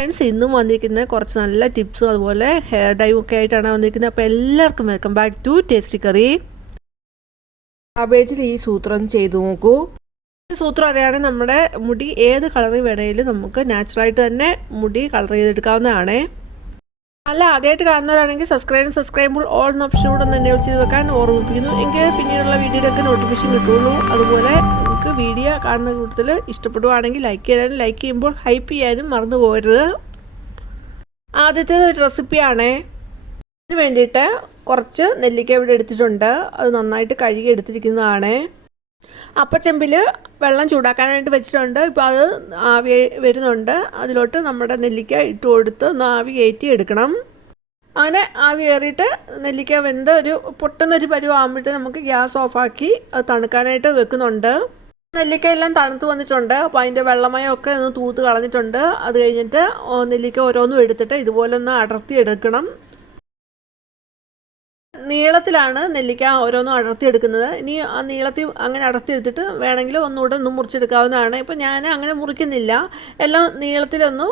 Friends, ഇന്നും വന്നിരിക്കുന്നത് കുറച്ച് നല്ല ടിപ്സും അതുപോലെ ഹെയർ ഡൈയും ഒക്കെ ആയിട്ടാണ് വന്നിരിക്കുന്നത്. അപ്പോൾ എല്ലാവർക്കും welcome back to Tasty Curry. കാബേജിൽ ഈ സൂത്രം ചെയ്തു നോക്കൂ. ഈ സൂത്രം അറിയാണെങ്കിൽ നമ്മുടെ മുടി ഏത് കളറിൽ വേണമെങ്കിലും നമുക്ക് നാച്ചുറലായിട്ട് തന്നെ മുടി കളർ ചെയ്തെടുക്കാവുന്നതാണ്. അല്ല, ആദ്യമായിട്ട് കാണുന്നവരാണെങ്കിൽ സബ്സ്ക്രൈബ് ഓൾ എന്ന ഓപ്ഷൻ കൂടെ ഒന്ന് എനേബിൾ ചെയ്ത് വെക്കാൻ ഓർമ്മിപ്പിക്കുന്നു. എങ്കിൽ പിന്നീടുള്ള വീഡിയോയിലൊക്കെ നോട്ടിഫിക്കേഷൻ കിട്ടുള്ളൂ. അതുപോലെ നിങ്ങൾക്ക് വീഡിയോ കാണുന്ന കൂട്ടത്തിൽ ഇഷ്ടപ്പെടുവാണെങ്കിൽ ലൈക്ക് ചെയ്യുമ്പോൾ ഹൈപ്പ് ചെയ്യാനും മറന്നു പോകരുത്. ആദ്യത്തെ ഒരു റെസിപ്പിയാണേ. അതിന് വേണ്ടിയിട്ട് കുറച്ച് നെല്ലിക്ക ഇവിടെ എടുത്തിട്ടുണ്ട്. അത് നന്നായിട്ട് കഴുകി എടുത്തിരിക്കുന്നതാണ്. അപ്പച്ചെമ്പിൽ വെള്ളം ചൂടാക്കാനായിട്ട് വെച്ചിട്ടുണ്ട്. ഇപ്പോൾ അത് ആവി വരുന്നുണ്ട്. അതിലോട്ട് നമ്മുടെ നെല്ലിക്ക ഇട്ട് കൊടുത്ത് ഒന്ന് ആവി കയറ്റി എടുക്കണം. അങ്ങനെ ആവി കയറിയിട്ട് നെല്ലിക്ക വെന്ത് ഒരു പൊട്ടുന്നൊരു പരുവാകുമ്പോഴത്തേക്ക് നമുക്ക് ഗ്യാസ് ഓഫാക്കി അത് തണുക്കാനായിട്ട് വെക്കുന്നുണ്ട്. നെല്ലിക്ക എല്ലാം തണുത്ത് വന്നിട്ടുണ്ട്. അപ്പോൾ അതിൻ്റെ വെള്ളമയമൊക്കെ ഒന്ന് തൂത്ത് കളഞ്ഞിട്ടുണ്ട്. അത് കഴിഞ്ഞിട്ട് നെല്ലിക്ക ഓരോന്നും എടുത്തിട്ട് ഇതുപോലെ ഒന്ന് അടർത്തി എടുക്കണം. നീളത്തിലാണ് നെല്ലിക്ക ഓരോന്നും അടർത്തി എടുക്കുന്നത്. ഇനി ആ നീളത്തിൽ അങ്ങനെ അടർത്തി എടുത്തിട്ട് വേണമെങ്കിൽ ഒന്നുകൂടെ ഒന്ന് മുറിച്ചെടുക്കാവുന്നതാണ്. ഇപ്പം ഞാൻ അങ്ങനെ മുറിക്കുന്നില്ല. എല്ലാം നീളത്തിലൊന്ന്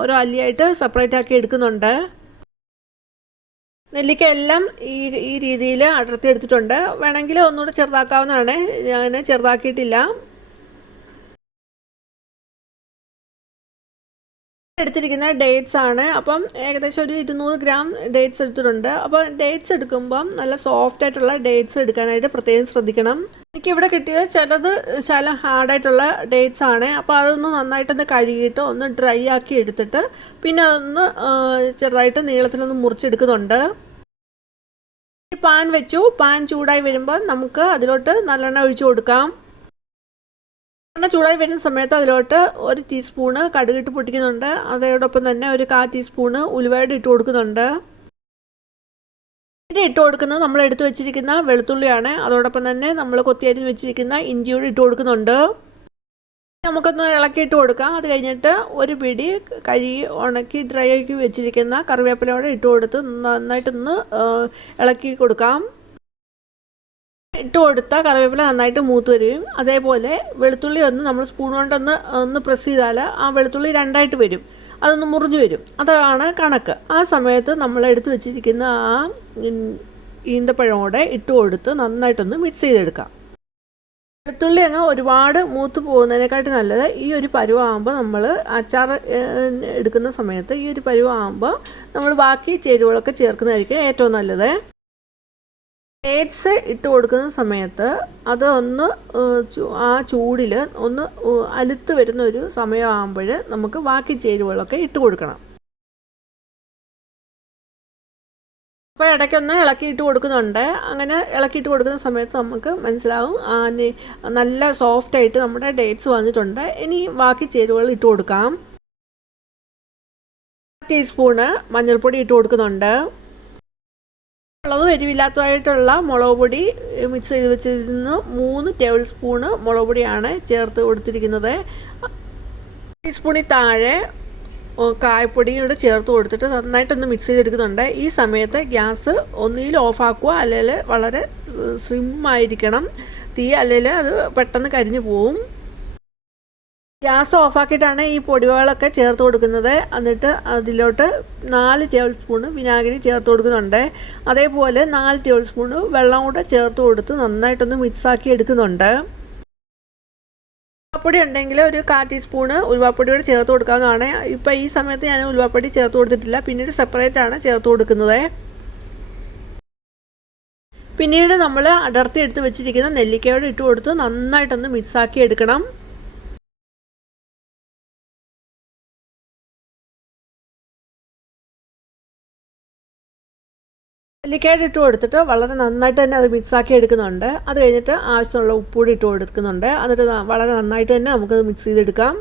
ഓരോ അല്ലിയായിട്ട് സെപ്പറേറ്റ് ആക്കി എടുക്കുന്നുണ്ട്. നെല്ലിക്ക എല്ലാം ഈ രീതിയിൽ അടർത്തി എടുത്തിട്ടുണ്ട്. വേണമെങ്കിൽ ഒന്നുകൂടെ ചെറുതാക്കാവുന്നതാണ്. ഞാൻ ചെറുതാക്കിയിട്ടില്ല. എടുത്തിരിക്കുന്ന ഡേറ്റ്സ് ആണ്. അപ്പം ഏകദേശം ഒരു 200 ഗ്രാം ഡേറ്റ്സ് എടുത്തിട്ടുണ്ട്. അപ്പോൾ ഡേറ്റ്സ് എടുക്കുമ്പം നല്ല സോഫ്റ്റ് ആയിട്ടുള്ള ഡേറ്റ്സ് എടുക്കാനായിട്ട് പ്രത്യേകം ശ്രദ്ധിക്കണം. എനിക്കിവിടെ കിട്ടിയത് ചില ഹാർഡായിട്ടുള്ള ഡേറ്റ്സ് ആണ്. അപ്പോൾ അതൊന്ന് നന്നായിട്ടൊന്ന് കഴുകിയിട്ട് ഒന്ന് ഡ്രൈ ആക്കി എടുത്തിട്ട് പിന്നെ അതൊന്ന് ചെറുതായിട്ട് നീളത്തിലൊന്ന് മുറിച്ചെടുക്കുന്നുണ്ട്. പാൻ വെച്ചു. പാൻ ചൂടായി വരുമ്പോൾ നമുക്ക് അതിലോട്ട് നല്ലെണ്ണ ഒഴിച്ചു കൊടുക്കാം. എണ്ണ ചൂടായി വരുന്ന സമയത്ത് അതിലോട്ട് 1 ടീസ്പൂണ് കടുകിട്ട് പൊട്ടിക്കുന്നുണ്ട്. അതോടൊപ്പം തന്നെ ഒരു 1/4 ടീസ്പൂണ് ഉലുവയുടെ ഇട്ട് കൊടുക്കുന്നുണ്ട്. ഇട്ട് കൊടുക്കുന്നത് നമ്മൾ എടുത്തു വെച്ചിരിക്കുന്ന വെളുത്തുള്ളിയാണ്. അതോടൊപ്പം തന്നെ നമ്മൾ കൊത്തിയരിഞ്ഞ് വെച്ചിരിക്കുന്ന ഇഞ്ചിയോട് ഇട്ട് കൊടുക്കുന്നുണ്ട്. നമുക്കൊന്ന് ഇളക്കിയിട്ട് കൊടുക്കാം. അത് കഴിഞ്ഞിട്ട് ഒരു പിടി കഴുകി ഉണക്കി ഡ്രൈ ആക്കി വെച്ചിരിക്കുന്ന കറിവേപ്പിലയോടെ ഇട്ട് കൊടുത്ത് നന്നായിട്ടൊന്ന് ഇളക്കി കൊടുക്കാം. ഇട്ട് കൊടുത്താൽ കറിവേപ്പില നന്നായിട്ട് മൂത്ത് വരും. അതേപോലെ വെളുത്തുള്ളി നമ്മൾ സ്പൂൺ കൊണ്ടൊന്ന് പ്രസ് ചെയ്താൽ ആ വെളുത്തുള്ളി രണ്ടായിട്ട് വരും. അതൊന്ന് മുറിഞ്ഞു വരും. അതാണ് കണക്ക്. ആ സമയത്ത് നമ്മൾ എടുത്തു വെച്ചിരിക്കുന്ന ആ ഈന്തപ്പഴമോടെ ഇട്ട് കൊടുത്ത് നന്നായിട്ടൊന്ന് മിക്സ് ചെയ്തെടുക്കാം. വെളുത്തുള്ളി ഒരുപാട് മൂത്ത് പോകുന്നതിനെക്കാട്ടി നല്ലത് ഈ ഒരു പരുവാകുമ്പോൾ നമ്മൾ അച്ചാർ എടുക്കുന്ന സമയത്ത് ഈ ഒരു പരുവാകുമ്പോൾ നമ്മൾ ബാക്കി ചേരുവകളൊക്കെ ചേർക്കുന്നതായിരിക്കും ഏറ്റവും നല്ലത്. ഡേറ്റ്സ് ഇട്ട് കൊടുക്കുന്ന സമയത്ത് അത് ആ ചൂടിൽ ഒന്ന് അലുത്ത് വരുന്ന ഒരു സമയമാകുമ്പോൾ നമുക്ക് ബാക്കി ചേരുവകളൊക്കെ ഇട്ട് കൊടുക്കണം. അപ്പോൾ ഇടയ്ക്കൊന്ന് ഇളക്കിയിട്ട് കൊടുക്കുന്നുണ്ട്. അങ്ങനെ ഇളക്കിയിട്ട് കൊടുക്കുന്ന സമയത്ത് നമുക്ക് മനസ്സിലാവും നല്ല സോഫ്റ്റായിട്ട് നമ്മുടെ ഡേറ്റ്സ് വന്നിട്ടുണ്ട്. ഇനി ബാക്കി ചേരുവകൾ ഇട്ട് കൊടുക്കാം. 1 ടീസ്പൂണ് മഞ്ഞൾപ്പൊടി ഇട്ട് കൊടുക്കുന്നുണ്ട്. ഉള്ളതും എരിവില്ലാത്തതായിട്ടുള്ള മുളക് പൊടി മിക്സ് ചെയ്ത് വെച്ചിരുന്ന് 3 ടേബിൾ സ്പൂണ് മുളക് പൊടിയാണ് ചേർത്ത് കൊടുത്തിരിക്കുന്നത്. ടീസ്പൂണിൽ താഴെ കായപ്പൊടിയോട് ചേർത്ത് കൊടുത്തിട്ട് നന്നായിട്ടൊന്ന് മിക്സ് ചെയ്തെടുക്കുന്നുണ്ട്. ഈ സമയത്ത് ഗ്യാസ് ഒന്നുകിൽ ഓഫാക്കുക, അല്ലെങ്കിൽ വളരെ സ്ലിമ്മായിരിക്കണം തീ, അല്ലെങ്കിൽ അത് പെട്ടെന്ന് കരിഞ്ഞു പോവും. ഗ്യാസ് ഓഫാക്കിയിട്ടാണ് ഈ പൊടികളൊക്കെ ചേർത്ത് കൊടുക്കുന്നത്. എന്നിട്ട് അതിലോട്ട് 4 ടേബിൾ സ്പൂണ് വിനാഗിരി ചേർത്ത് കൊടുക്കുന്നുണ്ട്. അതേപോലെ 4 ടേബിൾ സ്പൂണ് വെള്ളം കൂടെ ചേർത്ത് കൊടുത്ത് നന്നായിട്ടൊന്ന് മിക്സാക്കി എടുക്കുന്നുണ്ട്. ഉലുവാപ്പൊടി ഉണ്ടെങ്കിൽ ഒരു 1/4 ടീസ്പൂണ് ഉലുവാപ്പൊടിയോട് ചേർത്ത് കൊടുക്കാവുന്നതാണ്. ഇപ്പോൾ ഈ സമയത്ത് ഞാൻ ഉലുവാപ്പൊടി ചേർത്ത് കൊടുത്തിട്ടില്ല. പിന്നീട് സെപ്പറേറ്റാണ് ചേർത്ത് കൊടുക്കുന്നത്. പിന്നീട് നമ്മൾ അടർത്തി എടുത്ത് വെച്ചിരിക്കുന്ന നെല്ലിക്കയോട് ഇട്ട് കൊടുത്ത് നന്നായിട്ടൊന്ന് മിക്സാക്കി എടുക്കണം. നെല്ലിക്കയുടെ ഇട്ട് കൊടുത്തിട്ട് വളരെ നന്നായിട്ട് തന്നെ അത് മിക്സാക്കി എടുക്കുന്നുണ്ട്. അത് കഴിഞ്ഞിട്ട് ആവശ്യമുള്ള ഉപ്പുകൂടി ഇട്ട് കൊടുക്കുന്നുണ്ട്. എന്നിട്ട് വളരെ നന്നായിട്ട് തന്നെ നമുക്കത് മിക്സ് ചെയ്തെടുക്കാം.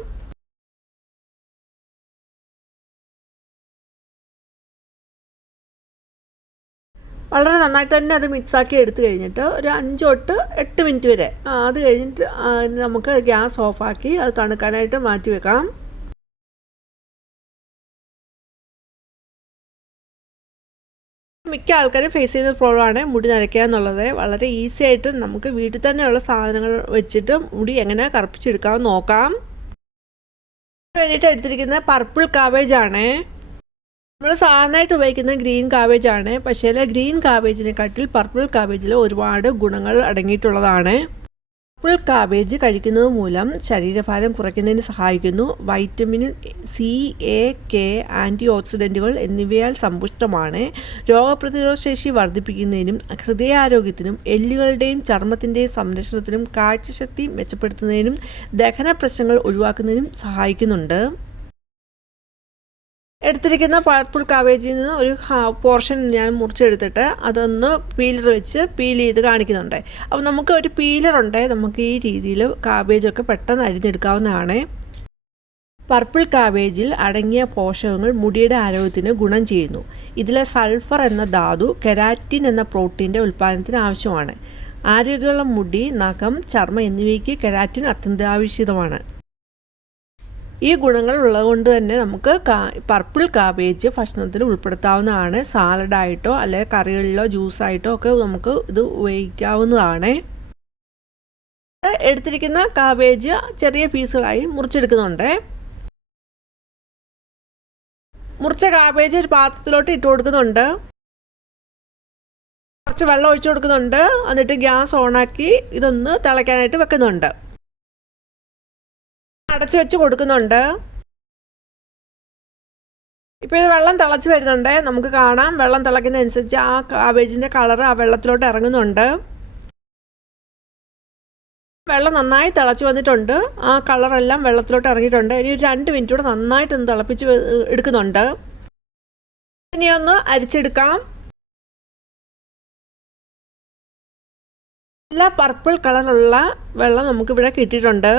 വളരെ നന്നായിട്ട് തന്നെ അത് മിക്സാക്കി എടുത്തു കഴിഞ്ഞിട്ട് ഒരു 5 തൊട്ട് 8 മിനിറ്റ് വരെ അത് കഴിഞ്ഞിട്ട് നമുക്ക് ഗ്യാസ് ഓഫാക്കി അത് തണുക്കാനായിട്ട് മാറ്റി വെക്കാം. മിക്ക ആൾക്കാരും ഫേസ് ചെയ്യുന്ന പ്രോബ്ലമാണ് മുടി നരയ്ക്കുക എന്നുള്ളത്. വളരെ ഈസി ആയിട്ട് നമുക്ക് വീട്ടിൽ തന്നെയുള്ള സാധനങ്ങൾ വെച്ചിട്ട് മുടി എങ്ങനെ കറുപ്പിച്ചെടുക്കാമെന്ന് നോക്കാം. വേണ്ടിയിട്ട് എടുത്തിരിക്കുന്ന പർപ്പിൾ കാബേജ് ആണ്. നമ്മൾ സാധാരണയായിട്ട് ഉപയോഗിക്കുന്ന ഗ്രീൻ കാബേജ് ആണ്. പക്ഷേ ഗ്രീൻ കാബേജിനെക്കാട്ടിൽ പർപ്പിൾ കാബേജിൽ ഒരുപാട് ഗുണങ്ങൾ അടങ്ങിയിട്ടുള്ളതാണ്. പർപ്പിൾ കാബേജ് കഴിക്കുന്നത് മൂലം ശരീരഭാരം കുറയ്ക്കുന്നതിന് സഹായിക്കുന്നു. Vitamin C, A, K, anti ഓക്സിഡൻറ്റുകൾ എന്നിവയാൽ സമ്പുഷ്ടമാണ്. രോഗപ്രതിരോധ ശേഷി വർദ്ധിപ്പിക്കുന്നതിനും ഹൃദയാരോഗ്യത്തിനും എല്ലുകളുടെയും ചർമ്മത്തിൻ്റെയും സംരക്ഷണത്തിനും കാഴ്ചശക്തി മെച്ചപ്പെടുത്തുന്നതിനും ദഹന പ്രശ്നങ്ങൾ ഒഴിവാക്കുന്നതിനും സഹായിക്കുന്നുണ്ട്. എടുത്തിരിക്കുന്ന പർപ്പിൾ കാബേജിൽ നിന്ന് ഒരു പോർഷൻ ഞാൻ മുറിച്ചെടുത്തിട്ട് അതൊന്ന് പീലർ വെച്ച് പീൽ ചെയ്ത് കാണിക്കുന്നുണ്ട്. അപ്പോൾ നമുക്ക് ഒരു പീലറുണ്ട്, നമുക്ക് ഈ രീതിയിൽ കാബേജൊക്കെ പെട്ടെന്ന് അരിഞ്ഞെടുക്കാവുന്നതാണ്. പർപ്പിൾ കാബേജിൽ അടങ്ങിയ പോഷകങ്ങൾ മുടിയുടെ ആരോഗ്യത്തിന് ഗുണം ചെയ്യുന്നു. ഇതിലെ സൾഫർ എന്ന ധാതു കെരാറ്റിൻ എന്ന പ്രോട്ടീൻ്റെ ഉൽപ്പാദനത്തിന് ആവശ്യമാണ്. ആരോഗ്യമുള്ള മുടി, നഖം, ചർമ്മം എന്നിവയ്ക്ക് കെരാറ്റിൻ അത്യന്താപേക്ഷിതമാണ്. ഈ ഗുണങ്ങൾ ഉള്ളതുകൊണ്ട് തന്നെ നമുക്ക് പർപ്പിൾ കാബേജ് ഭക്ഷണത്തിൽ ഉൾപ്പെടുത്താവുന്നതാണ്. സാലഡായിട്ടോ അല്ലെങ്കിൽ കറികളിലോ ജ്യൂസായിട്ടോ ഒക്കെ നമുക്ക് ഇത് ഉപയോഗിക്കാവുന്നതാണ്. എടുത്തിരിക്കുന്ന കാബേജ് ചെറിയ പീസുകളായി മുറിച്ചെടുക്കുന്നുണ്ട്. മുറിച്ച കാബേജ് ഒരു പാത്രത്തിലോട്ട് ഇട്ട് കൊടുക്കുന്നുണ്ട്. കുറച്ച് വെള്ളം ഒഴിച്ചു കൊടുക്കുന്നുണ്ട്. എന്നിട്ട് ഗ്യാസ് ഓണാക്കി ഇതൊന്ന് തിളയ്ക്കാനായിട്ട് വെക്കുന്നുണ്ട്. അടച്ചു വെച്ച് കൊടുക്കുന്നുണ്ട്. ഇപ്പോൾ ഇത് വെള്ളം തിളച്ച് വരുന്നുണ്ട്. നമുക്ക് കാണാം വെള്ളം തിളയ്ക്കുന്നതനുസരിച്ച് ആ കാബേജിൻ്റെ കളർ ആ വെള്ളത്തിലോട്ട് ഇറങ്ങുന്നുണ്ട്. വെള്ളം നന്നായി തിളച്ച് വന്നിട്ടുണ്ട്. ആ കളറെല്ലാം വെള്ളത്തിലോട്ട് ഇറങ്ങിയിട്ടുണ്ട്. ഇനി ഒരു 2 മിനിറ്റ് കൂടെ നന്നായിട്ടൊന്ന് തിളപ്പിച്ച് എടുക്കുന്നുണ്ട്. ഇനി ഒന്ന് അരിച്ചെടുക്കാം. നല്ല പർപ്പിൾ കളറുള്ള വെള്ളം നമുക്കിവിടെ കിട്ടിയിട്ടുണ്ട്.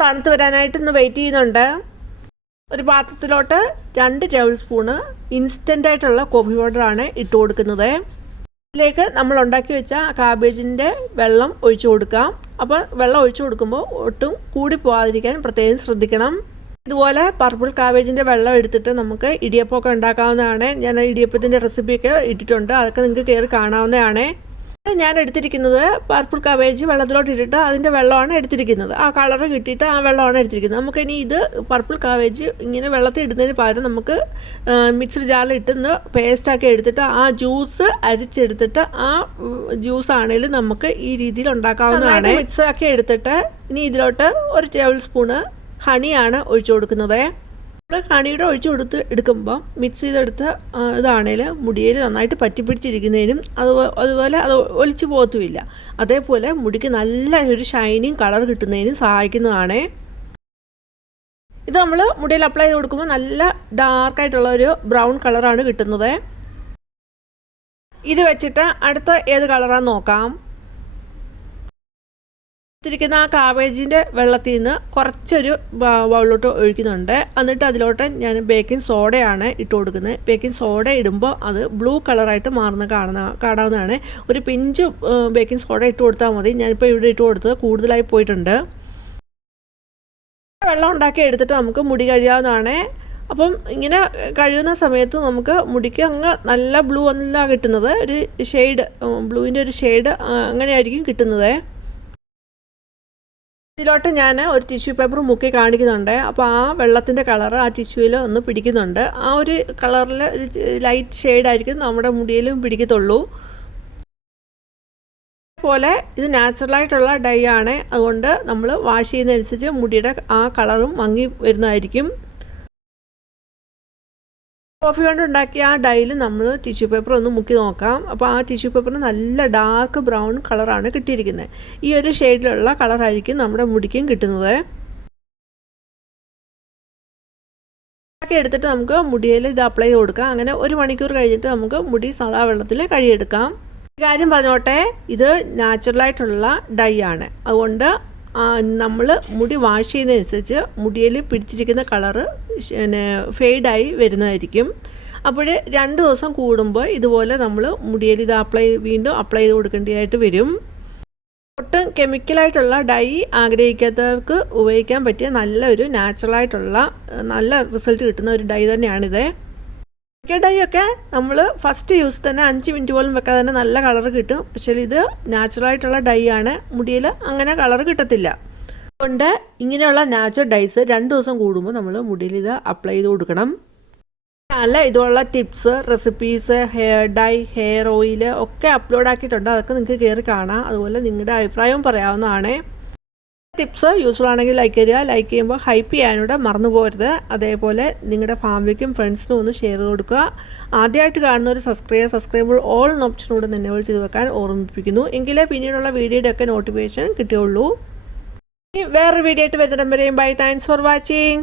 തണുത്ത് വരാനായിട്ട് ഇന്ന് വെയിറ്റ് ചെയ്യുന്നുണ്ട്. ഒരു പാത്രത്തിലോട്ട് 2 ടേബിൾ സ്പൂണ് ഇൻസ്റ്റൻ്റായിട്ടുള്ള കോഫി പൗഡറാണ് ഇട്ട് കൊടുക്കുന്നത്. ഇതിലേക്ക് നമ്മൾ ഉണ്ടാക്കി വെച്ച കാബേജിൻ്റെ വെള്ളം ഒഴിച്ചു കൊടുക്കാം. അപ്പോൾ വെള്ളം ഒഴിച്ചു കൊടുക്കുമ്പോൾ ഒട്ടും കൂടി പോകാതിരിക്കാൻ പ്രത്യേകം ശ്രദ്ധിക്കണം. ഇതുപോലെ പർപ്പിൾ കാബേജിൻ്റെ വെള്ളം എടുത്തിട്ട് നമുക്ക് ഇടിയപ്പമൊക്കെ ഉണ്ടാക്കാവുന്നതാണ്. ഞാൻ ഇടിയപ്പത്തിൻ്റെ റെസിപ്പിയൊക്കെ ഇട്ടിട്ടുണ്ട്. അതൊക്കെ നിങ്ങൾക്ക് കയറി കാണാവുന്നതാണ്. ഞാൻ എടുത്തിരിക്കുന്നത് പർപ്പിൾ കാബേജ് വെള്ളത്തിലോട്ട് ഇട്ടിട്ട് അതിൻ്റെ വെള്ളമാണ് എടുത്തിരിക്കുന്നത്. ആ കളറ് കിട്ടിയിട്ട് ആ വെള്ളമാണ് എടുത്തിരിക്കുന്നത്. നമുക്കിനി ഇത് പർപ്പിൾ കാബേജ് ഇങ്ങനെ വെള്ളത്തിൽ ഇടുന്നതിന് പകരം നമുക്ക് മിക്സർ ജാറിൽ ഇട്ടൊന്ന് പേസ്റ്റാക്കി എടുത്തിട്ട് ആ ജ്യൂസ് അരിച്ചെടുത്തിട്ട് ആ ജ്യൂസ് ആണെങ്കിലും നമുക്ക് ഈ രീതിയിൽ ഉണ്ടാക്കാവുന്നതാണ്. മിക്സാക്കി എടുത്തിട്ട് ഇനി ഇതിലോട്ട് 1 ടേബിൾ സ്പൂണ് ഹണിയാണ് ഒഴിച്ചു കൊടുക്കുന്നത്. നമ്മൾ ഹണിയുടെ ഒഴിച്ച് എടുക്കുമ്പോൾ മിക്സ് ചെയ്തെടുത്ത് ഇതാണേൽ മുടിയിൽ നന്നായിട്ട് പറ്റിപ്പിടിച്ചിരിക്കുന്നതിനും അതുപോലെ അത് ഒലിച്ചു പോകത്തുമില്ല. അതേപോലെ മുടിക്ക് നല്ല ഒരു ഷൈനിങ് കളർ കിട്ടുന്നതിനും സഹായിക്കുന്നതാണ്. ഇത് നമ്മൾ മുടിയിൽ അപ്ലൈ ചെയ്ത് കൊടുക്കുമ്പോൾ നല്ല ഡാർക്കായിട്ടുള്ള ഒരു ബ്രൗൺ കളറാണ് കിട്ടുന്നത്. ഇത് വെച്ചിട്ട് അടുത്ത ഏത് കളറാണെന്ന് നോക്കാം. ിരിക്കുന്ന ആ കാബേജിൻ്റെ വെള്ളത്തിൽ നിന്ന് കുറച്ചൊരു ബൗളിലോട്ട് ഒഴിക്കുന്നുണ്ട്. എന്നിട്ട് അതിലോട്ട് ഞാൻ ബേക്കിംഗ് സോഡയാണ് ഇട്ട് കൊടുക്കുന്നത്. ബേക്കിംഗ് സോഡ ഇടുമ്പോൾ അത് ബ്ലൂ കളറായിട്ട് കാണാവുന്നതാണ്. ഒരു പിഞ്ച് ബേക്കിംഗ് സോഡ ഇട്ട് കൊടുത്താൽ മതി. ഞാനിപ്പോൾ ഇവിടെ ഇട്ട് കൊടുത്തത് കൂടുതലായി പോയിട്ടുണ്ട്. വെള്ളം ഉണ്ടാക്കി എടുത്തിട്ട് നമുക്ക് മുടി കഴുകാവുന്നതാണ്. അപ്പം ഇങ്ങനെ കഴുകുന്ന സമയത്ത് നമുക്ക് മുടിക്ക് അങ്ങ് നല്ല ബ്ലൂ അല്ല കിട്ടുന്നത്, ഒരു ഷെയ്ഡ് ബ്ലൂവിൻ്റെ ഒരു ഷെയ്ഡ് അങ്ങനെയായിരിക്കും കിട്ടുന്നത്. ഇതിലോട്ട് ഞാൻ ഒരു ടിഷ്യൂ പേപ്പർ മുക്കി കാണിക്കുന്നുണ്ട്. അപ്പോൾ ആ വെള്ളത്തിൻ്റെ കളർ ആ ടിഷ്യൂവിൽ ഒന്ന് പിടിക്കുന്നുണ്ട്. ആ ഒരു കളറിൽ ലൈറ്റ് ഷെയ്ഡായിരിക്കും നമ്മുടെ മുടിയിലും പിടിക്കത്തുള്ളൂ. അതുപോലെ ഇത് നാച്ചുറലായിട്ടുള്ള ഡൈ ആണ്. അതുകൊണ്ട് നമ്മൾ വാഷ് ചെയ്യുന്നതനുസരിച്ച് മുടിയുടെ ആ കളറും മങ്ങി വരുന്നതായിരിക്കും. കോഫി കൊണ്ട് ഉണ്ടാക്കിയ ആ ഡൈയിൽ നമ്മൾ ടിഷ്യൂ പേപ്പർ ഒന്ന് മുക്കി നോക്കാം. അപ്പോൾ ആ ടിഷ്യൂ പേപ്പറിന് നല്ല ഡാർക്ക് ബ്രൗൺ കളറാണ് കിട്ടിയിരിക്കുന്നത്. ഈ ഒരു ഷെയ്ഡിലുള്ള കളറായിരിക്കും നമ്മുടെ മുടിക്കും കിട്ടുന്നത്. എടുത്തിട്ട് നമുക്ക് മുടിയിൽ ഇത് അപ്ലൈ ചെയ്ത് കൊടുക്കാം. അങ്ങനെ 1 മണിക്കൂർ കഴിഞ്ഞിട്ട് നമുക്ക് മുടി സാധാ വെള്ളത്തിൽ കഴുകിയെടുക്കാം. കാര്യം പറഞ്ഞോട്ടെ, ഇത് നാച്ചുറലായിട്ടുള്ള ഡൈ ആണ്. അതുകൊണ്ട് നമ്മൾ മുടി വാഷ് ചെയ്യുന്നതനുസരിച്ച് മുടിയിൽ പിടിച്ചിരിക്കുന്ന കളറ് ഫെയ്ഡായി വരുന്നതായിരിക്കും. അപ്പോൾ 2 ദിവസം കൂടുമ്പോൾ ഇതുപോലെ നമ്മൾ മുടിയിൽ ഇത് വീണ്ടും അപ്ലൈ ചെയ്ത് കൊടുക്കേണ്ടതായിട്ട് വരും. ഒട്ടും കെമിക്കലായിട്ടുള്ള ഡൈ ആഗ്രഹിക്കാത്തവർക്ക് ഉപയോഗിക്കാൻ പറ്റിയ നല്ലൊരു നാച്ചുറലായിട്ടുള്ള നല്ല റിസൾട്ട് കിട്ടുന്ന ഒരു ഡൈ തന്നെയാണിത്. ഡൈ ഒക്കെ നമ്മൾ ഫസ്റ്റ് യൂസ് തന്നെ 5 മിനിറ്റ് പോലും വെക്കാതെ തന്നെ നല്ല കളർ കിട്ടും. പക്ഷേ ഇത് നാച്ചുറലായിട്ടുള്ള ഡൈ ആണ്. മുടിയിൽ അങ്ങനെ കളർ കിട്ടത്തില്ല. അതുകൊണ്ട് ഇങ്ങനെയുള്ള നാച്ചുറൽ ഡൈസ് 2 ദിവസം കൂടുമ്പോൾ നമ്മൾ മുടിയിൽ ഇത് അപ്ലൈ ചെയ്ത് കൊടുക്കണം. അല്ല ഇതുള്ള tips, recipes, hair dye, hair oil ഒക്കെ അപ്ലോഡ് ആക്കിയിട്ടുണ്ട്. അതൊക്കെ നിങ്ങൾക്ക് കയറി കാണാം. അതുപോലെ നിങ്ങളുടെ അഭിപ്രായവും പറയാവുന്നതാണ്. ടിപ്സ് യൂസ്ഫുൾ ആണെങ്കിൽ ലൈക്ക് ചെയ്യുക. ലൈക്ക് ചെയ്യുമ്പോൾ ഹൈപ്പ് ചെയ്യാനൂടെ മറന്നു പോകരുത്. അതേപോലെ നിങ്ങളുടെ ഫാമിലിക്കും ഫ്രണ്ട്സിനും ഒന്ന് ഷെയർ കൊടുക്കുക. ആദ്യമായിട്ട് കാണുന്നവർ സബ്സ്ക്രൈബ് ഓൾ എന്ന ഓപ്ഷനോട് എനേബിൾ ചെയ്ത് വെക്കാൻ ഓർമ്മിപ്പിക്കുന്നു. എങ്കിലേ പിന്നീടുള്ള വീഡിയോയുടെ ഒക്കെ നോട്ടിഫിക്കേഷൻ കിട്ടുകയുള്ളൂ. വേറൊരു വീഡിയോ ആയിട്ട് വരുന്നിടം വരെയും ബൈ. Thanks for watching.